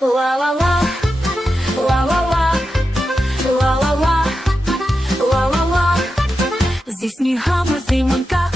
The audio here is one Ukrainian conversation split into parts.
Ла-ла-ла, ла-ла-ла, ла-ла-ла, ла-ла-ла, зі снігами зимонька.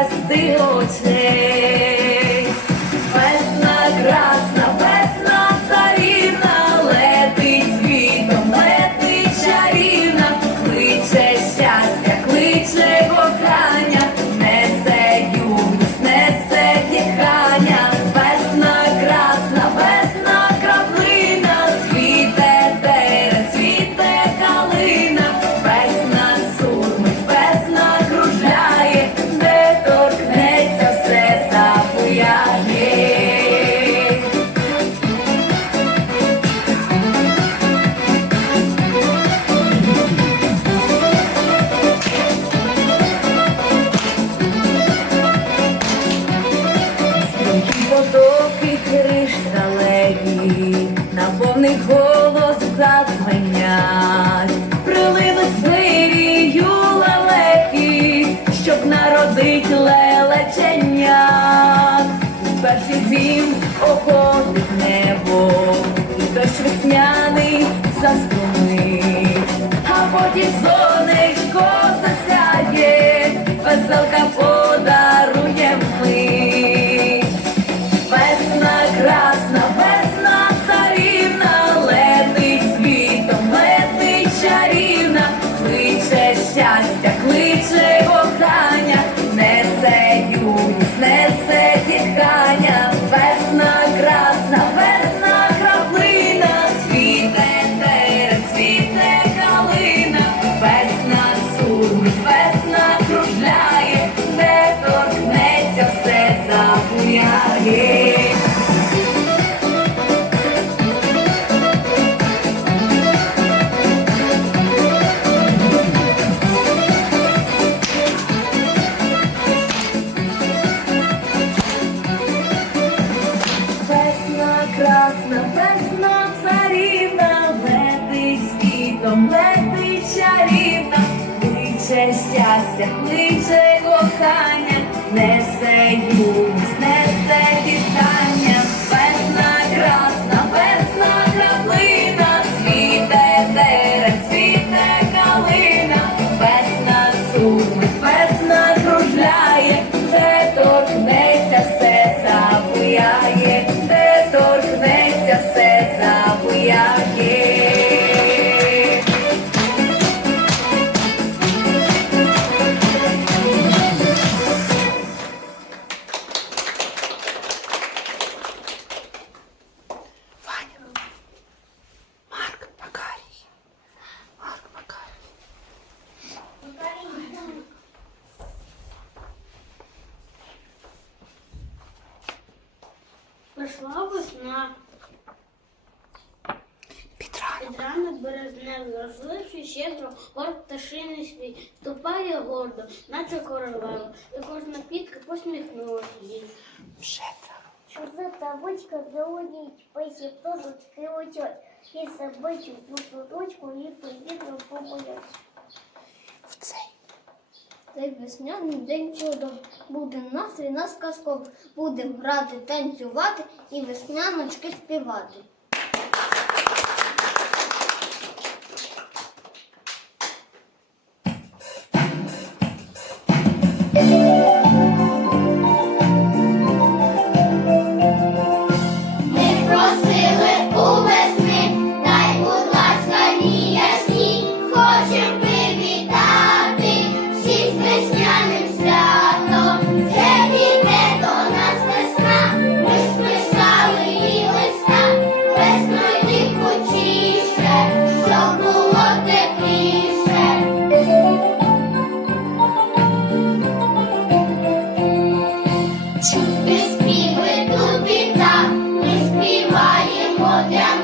still їх голос задзвенять, прилили свирію лелеки, щоб народить лелеченят. Перший дзвін охотить небо, дощ весняний заструнить, а потім сонечко засяє, веселка по. королева, і кожна квітка посміхнулася їй. Чорта та бочка заудіть, песі хто тут і собачу цю дочку і поїду по. В цей. Цей весняний день чудом буде настрій нас казком. Будемо грати, танцювати і весняночки співати. 我娘。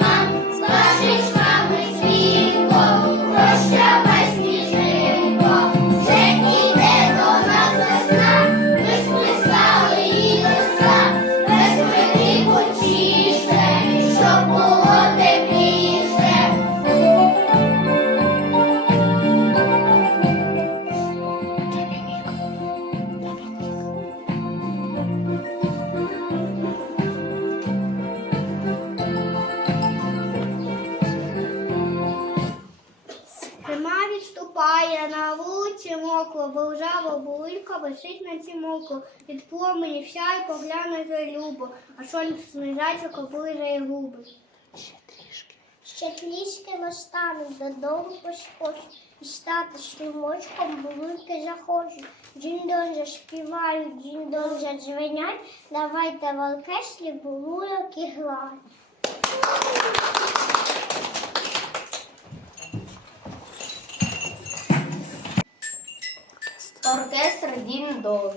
від пломені вся і погляне за любо, а сонячний зайчик оближає губи. Ще трішки настануть додому поскочу. і стати стрімочком булинки захочуть. Джіндон співають, джіндон дзвенять, давайте волкеслі булунок і гладь. Оркестр Діндон.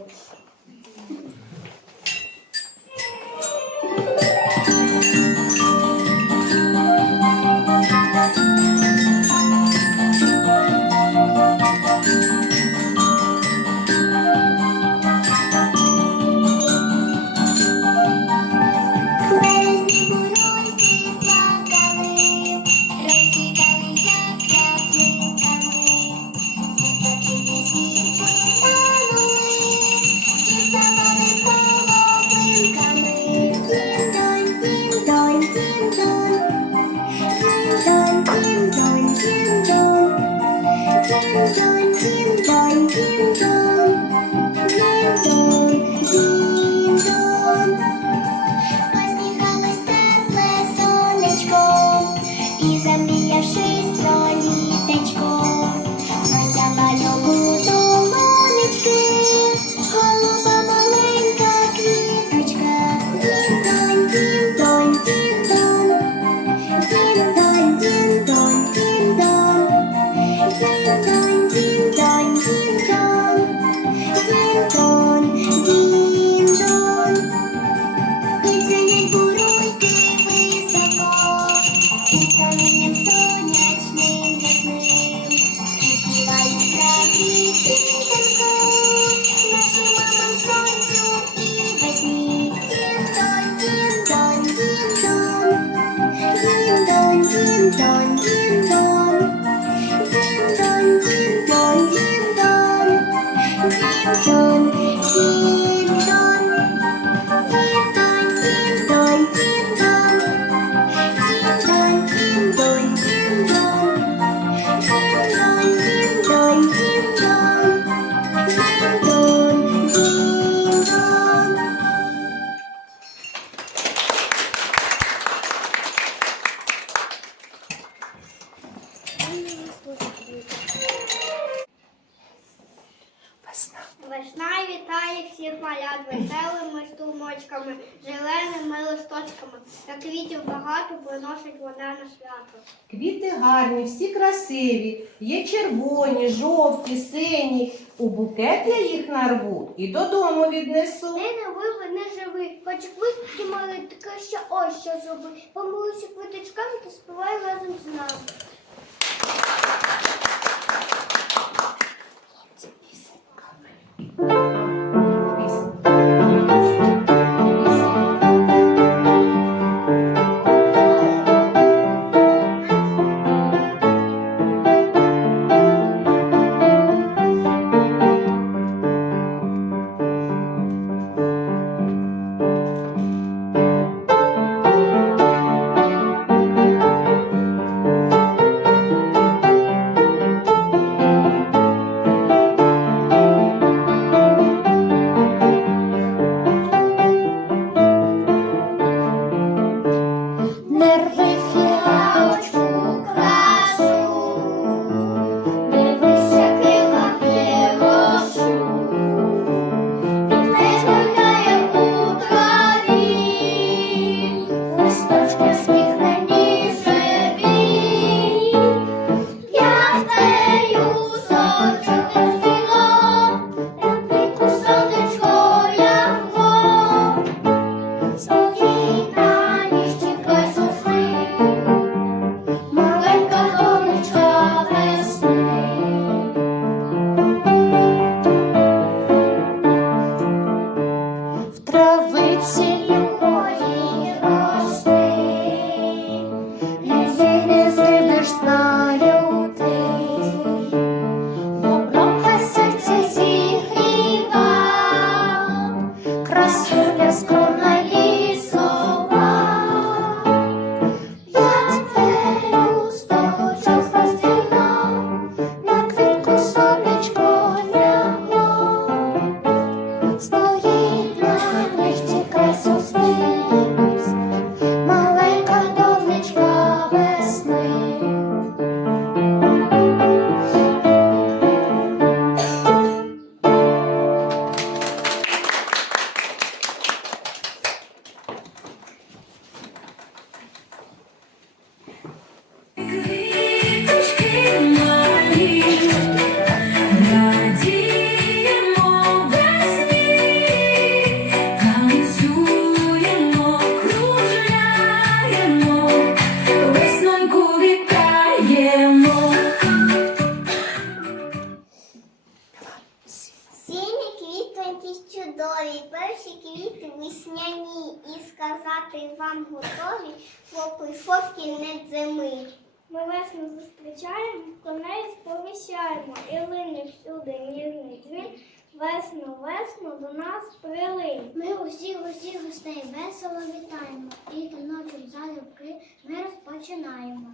Красиві, є червоні, жовті, сині. У букет я їх нарву і додому віднесу. Не не ви, не живи, хоч квитки мали таке ще ось що зроби. Помилуйся квиточками та співай разом з нами. вам готові, бо кінець зими. Ми весну зустрічаємо, конець повіщаємо, і лине всюди ніжний дзвін. Весну, весну до нас прилинь. Ми усіх усіх гостей весело вітаємо. Тільки ночі в залюбки ми розпочинаємо.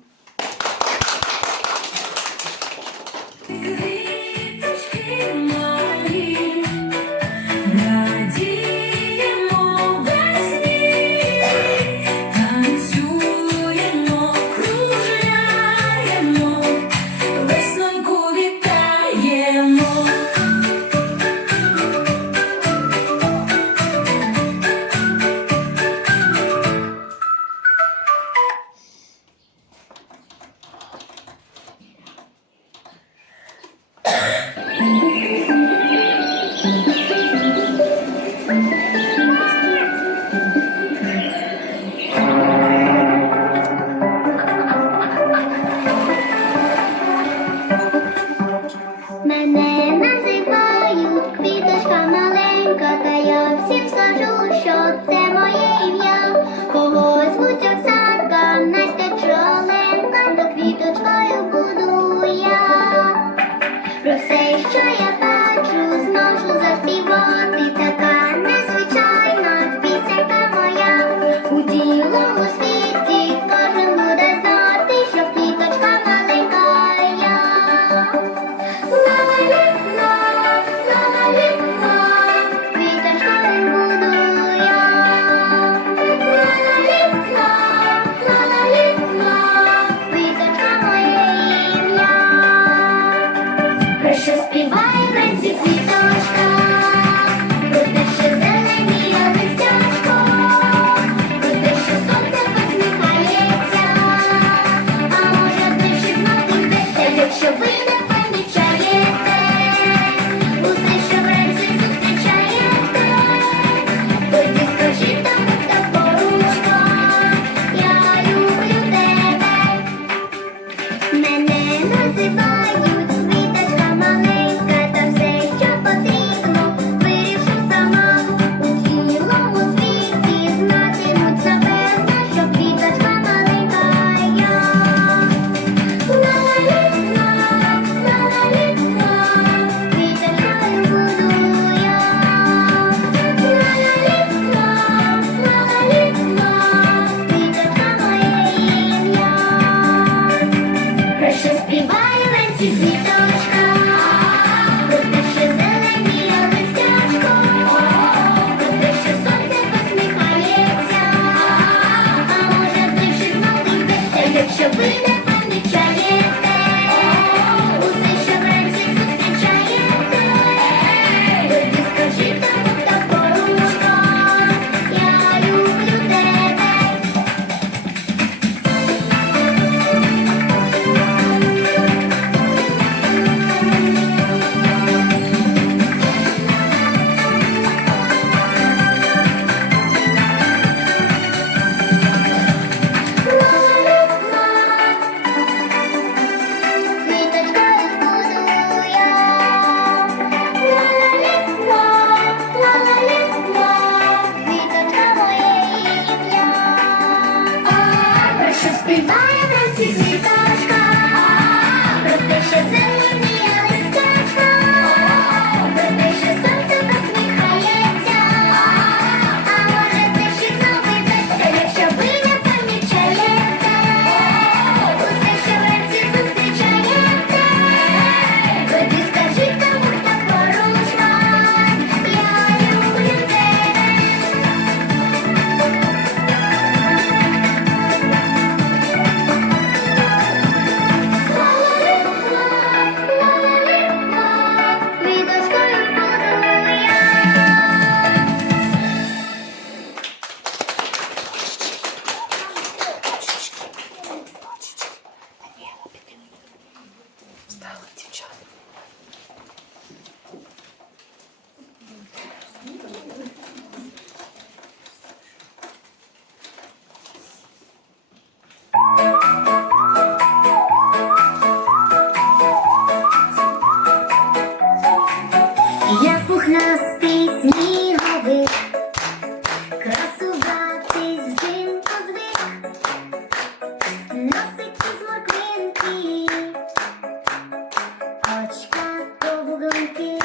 going to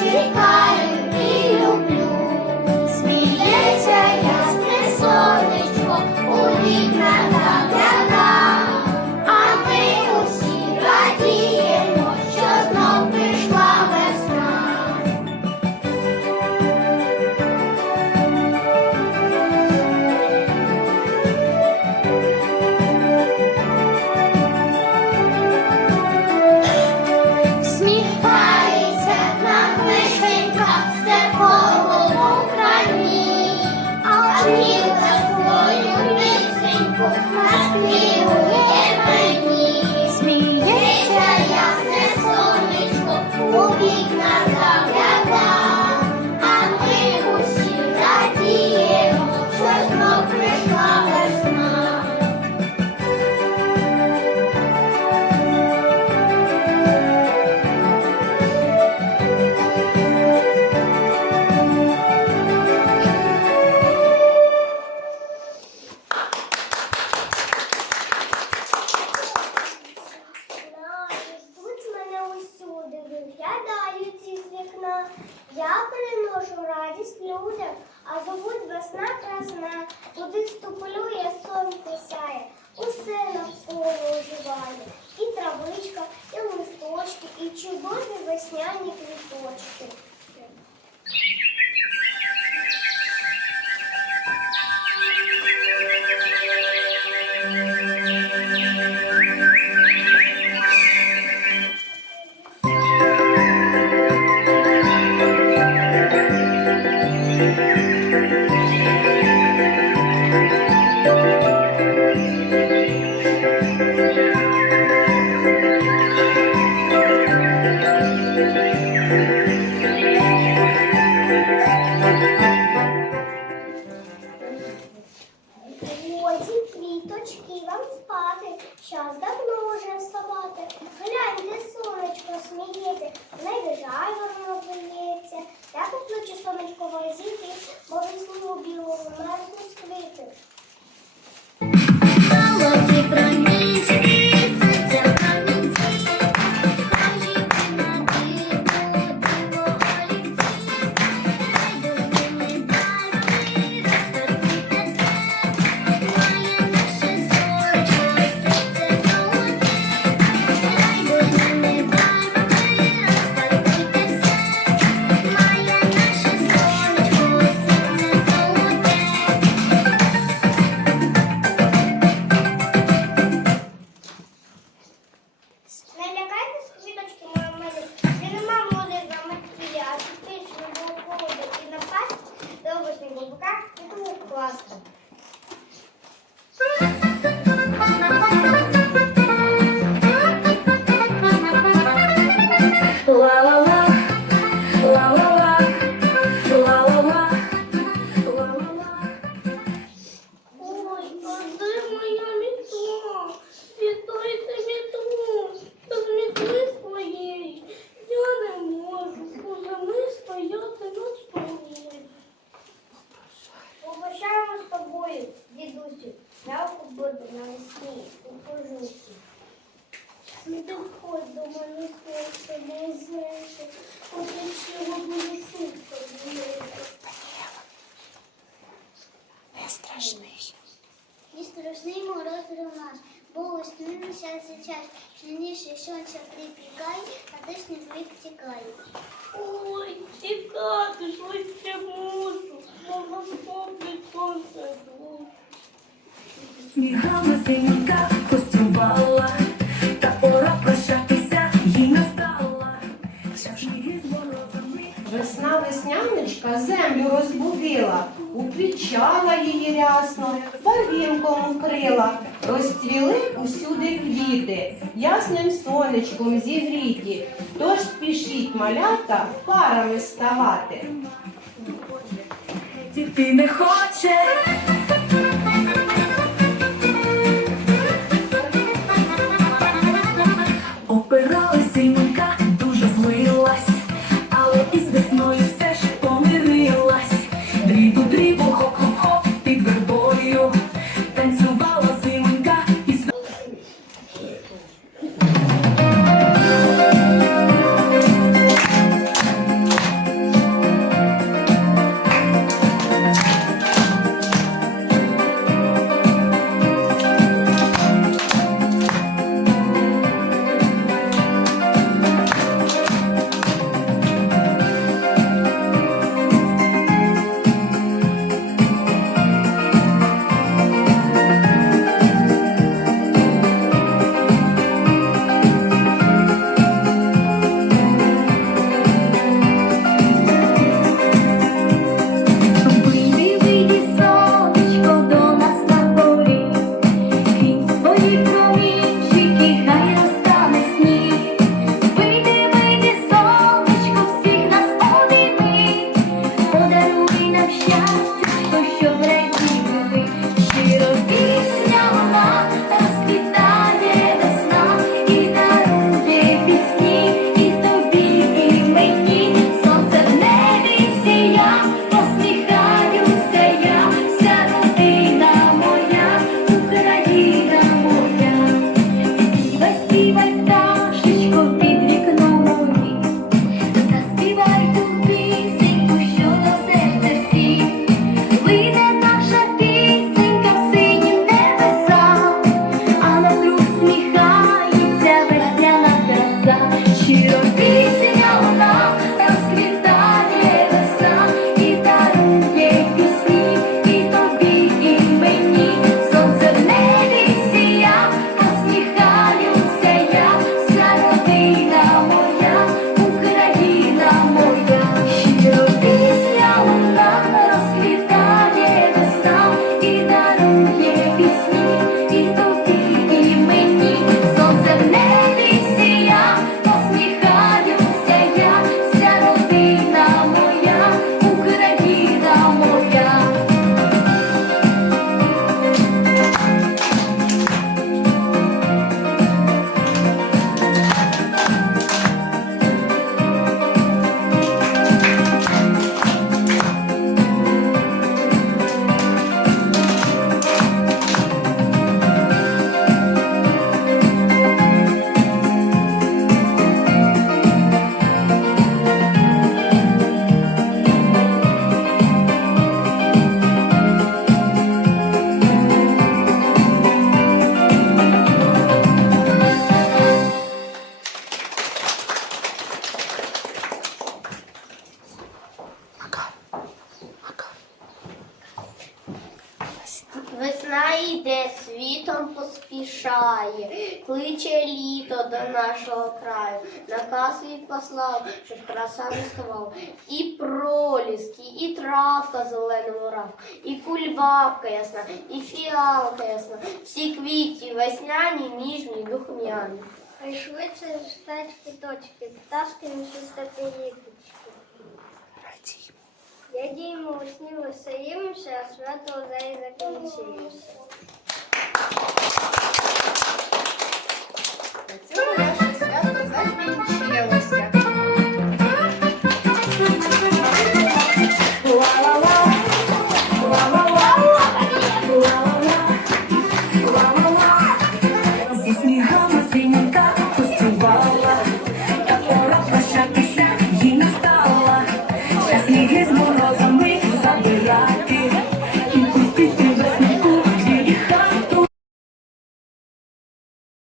Chica. не звик тікають. Ой, тікати, швидше мушу, мама схоплять сонце двох. Снігами синька та пора прощатися їй настала. Весна весняночка землю розбудила, уквічала її рясно, барвінком укрила розцвіли усюди квіти, ясним сонечком зігріті. Тож спішіть малята парами ставати. Ти не хочеш. послав, щоб краса виставала. І проліски, і травка зеленого рав, і кульбабка ясна, і фіалка ясна, всі квіті весняні, ніжні, духмяні. Прийшли через стать квіточки, пташки несуть ліпочки. Я діємо у усні веселімося, а свято вже і закінчилося.